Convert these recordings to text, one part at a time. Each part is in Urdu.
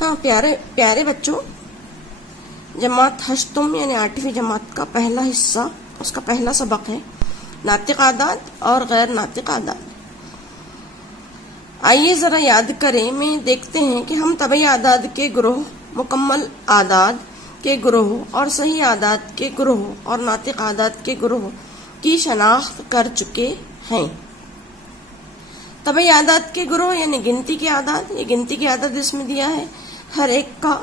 ہاں پیارے پیارے بچوں، جماعت ہشتم یعنی 8ویں جماعت کا پہلا حصہ، اس کا پہلا سبق ہے ناطق اعداد اور غیر ناطق اعداد۔ آئیے ذرا یاد کریں میں دیکھتے ہیں کہ ہم طبعی اعداد کے گروہ، مکمل اعداد کے گروہ اور صحیح اعداد کے گروہ اور ناطق اعداد کے گروہ کی شناخت کر چکے ہیں۔ طبعی اعداد کے گروہ یعنی گنتی کے اعداد، یہ گنتی کے اعداد اس میں دیا ہے، ہر ایک کا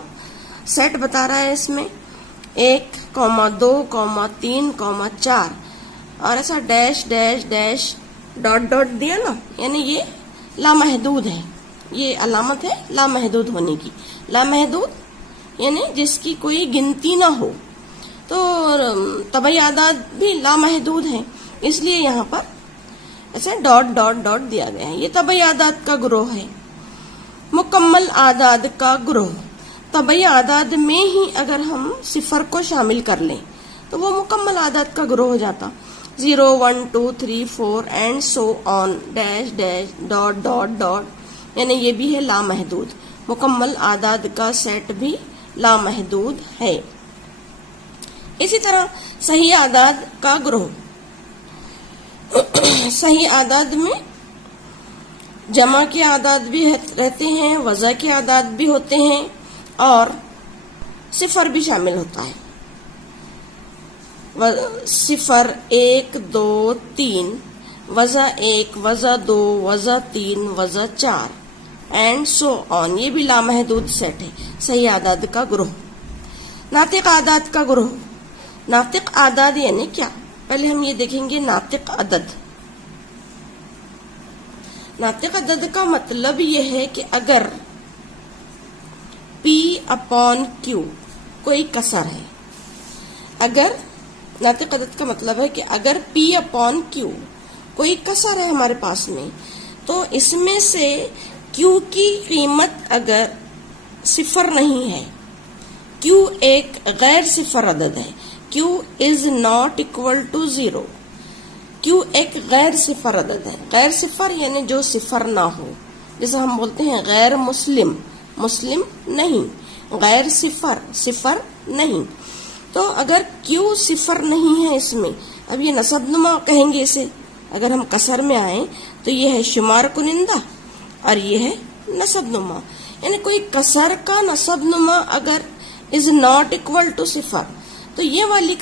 سیٹ بتا رہا ہے، اس میں 1, 2, 3, 4 اور ایسا dash dash dash dot dot دیا نا، یعنی یہ لامحدود ہے، یہ علامت ہے لامحدود ہونے کی۔ لامحدود یعنی جس کی کوئی گنتی نہ ہو، تو طبعی اعداد بھی لامحدود ہیں، اس لیے یہاں پر ایسے ڈاٹ ڈاٹ ڈاٹ دیا گیا ہے۔ یہ طبعی اعداد کا گروہ ہے۔ مکمل اعداد کا گروہ، طبعی اعداد میں ہی اگر ہم صفر کو شامل کر لیں تو وہ مکمل اعداد کا گروہ ہو جاتا۔ 0, 1, 2, 3, 4 and so on, dash dash dot dot dot, یعنی یہ بھی ہے لامحدود۔ مکمل اعداد کا سیٹ بھی لامحدود ہے۔ اسی طرح صحیح اعداد کا گروہ، صحیح اعداد میں جمع کے اعداد بھی رہتے ہیں، وضع کے اعداد بھی ہوتے ہیں اور صفر بھی شامل ہوتا ہے۔ 0, 1, 2, 3، وضع 1، وضع 2، وضع 3، وضع 4 اینڈ سو آن، یہ بھی لامحدود سیٹ ہے، صحیح اعداد کا گروہ۔ ناطق اعداد کا گروہ، ناطق اعداد یعنی کیا؟ پہلے ہم یہ دیکھیں گے ناطق عدد۔ ناطق عدد کا مطلب یہ ہے کہ اگر P/Q کوئی کسر ہے، اگر ناطق عدد کا مطلب ہے کہ اگر P/Q کوئی کسر ہے ہمارے پاس میں، تو اس میں سے Q کی قیمت اگر صفر نہیں ہے، Q ایک غیر صفر عدد ہے، Q is not equal to 0، Q ایک غیر صفر عدد ہے۔ غیر صفر یعنی جو صفر نہ ہو، جیسے ہم بولتے ہیں غیر مسلم، مسلم نہیں، غیر صفر، صفر نہیں۔ تو اگر Q صفر نہیں ہے اس میں، اب یہ نصب نما کہیں گے اسے، اگر ہم کسر میں آئیں تو یہ ہے شمار کنندہ اور یہ ہے نصب نما، یعنی کوئی کسر کا نصب نما اگر is not equal to صفر، تو یہ والی